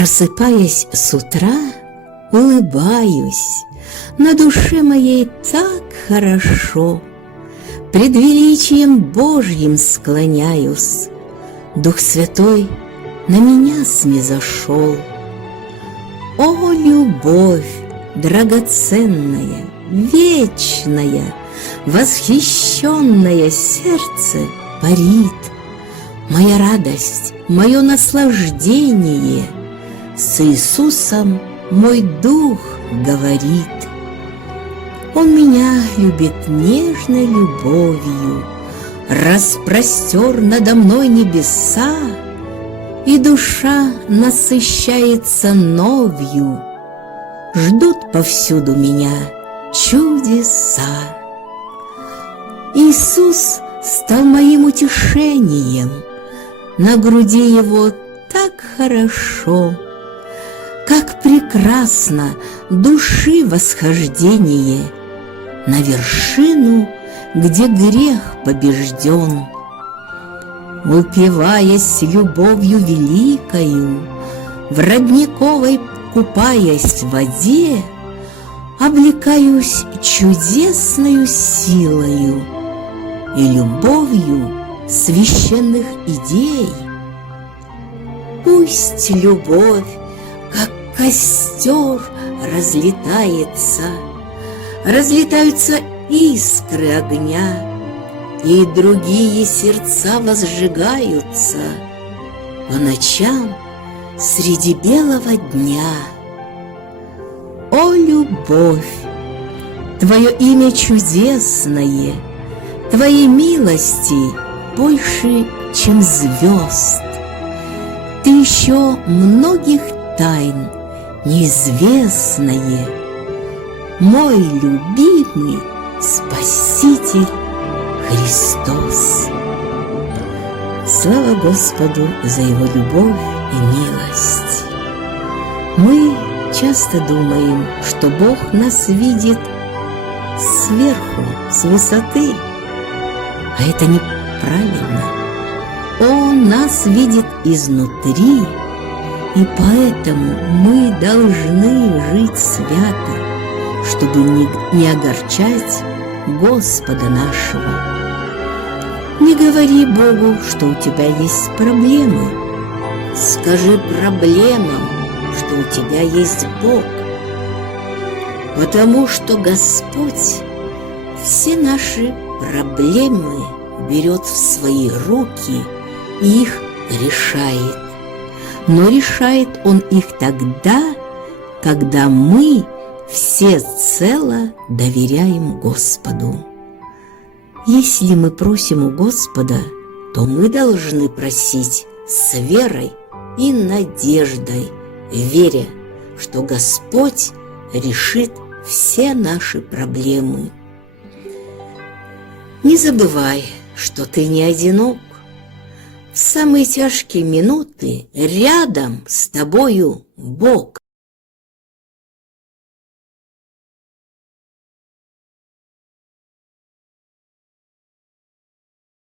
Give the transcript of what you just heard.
Просыпаясь с утра, улыбаюсь, на душе моей так хорошо. Пред величием Божьим склоняюсь, Дух Святой на меня снизошел. О, любовь драгоценная, вечная, восхищенное сердце парит. Моя радость, мое наслаждение, с Иисусом мой дух говорит. Он меня любит нежной любовью, распростер надо мной небеса, и душа насыщается новью. Ждут повсюду меня чудеса. Иисус стал моим утешением, на груди Его так хорошо. Как прекрасно души восхождение на вершину, где грех побежден. Упиваясь любовью великою, в родниковой купаясь в воде, облекаюсь чудесною силою и любовью священных идей. Пусть любовь, как костер, разлетаются искры огня, и другие сердца возжигаются по ночам среди белого дня. О, любовь! Твое имя чудесное, Твоей милости больше, чем звезд. Ты еще многих тайн неизвестное, мой любимый Спаситель Христос. Слава Господу за Его любовь и милость. Мы часто думаем, что Бог нас видит сверху, с высоты, а это неправильно. Он нас видит изнутри, и поэтому мы должны жить свято, чтобы не огорчать Господа нашего. Не говори Богу, что у тебя есть проблемы. Скажи проблемам, что у тебя есть Бог. Потому что Господь все наши проблемы берет в свои руки и их решает. Но решает Он их тогда, когда мы всецело доверяем Господу. Если мы просим у Господа, то мы должны просить с верой и надеждой, веря, что Господь решит все наши проблемы. Не забывай, что ты не одинок. В самые тяжкие минуты рядом с тобою Бог.